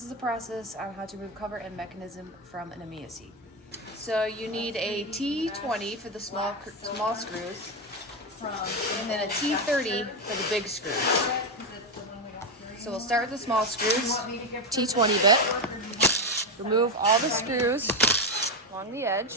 this is the process on how to remove cover and mechanism from an Amia seat. So you need a T20 for the small screws, and then a T30 for the big screws. So we'll start with the small screws, T20 bit. Remove all the screws along the edge.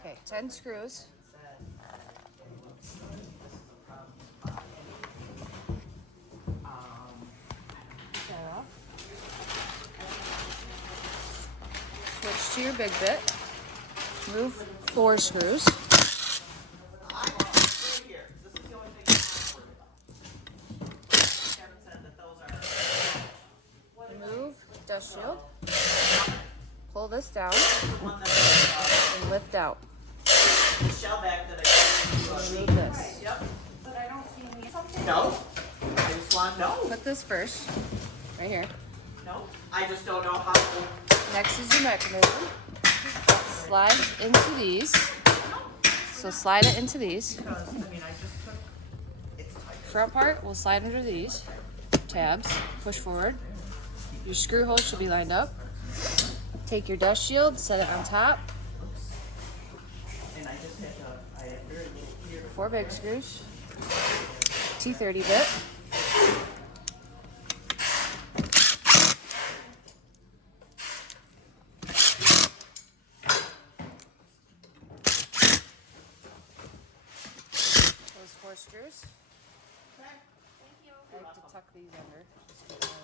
Okay, 10 screws. Switch to your big bit. Remove 4 screws. Remove dust shield. Pull this down and lift out. Remove this. No, I just want no. Put this first, right here. No, I just don't know how. Next is your mechanism. Slide into these. So slide it into these. Because I mean, I just took. It's tight. Front part will slide under these tabs. Push forward. Your screw holes should be lined up. Take your dust shield, set it on top. And I just had I had very little here. 4 big screws. T30 bit. Those 4 screws. I like to tuck these under. Just get it out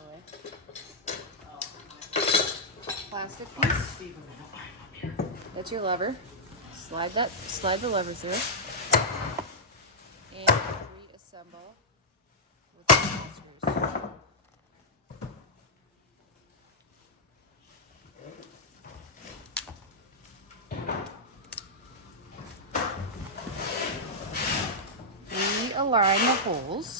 of the way. Plastic piece. That's your lever. Slide the lever through. And reassemble with the small screws. Realign the holes.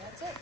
That's it.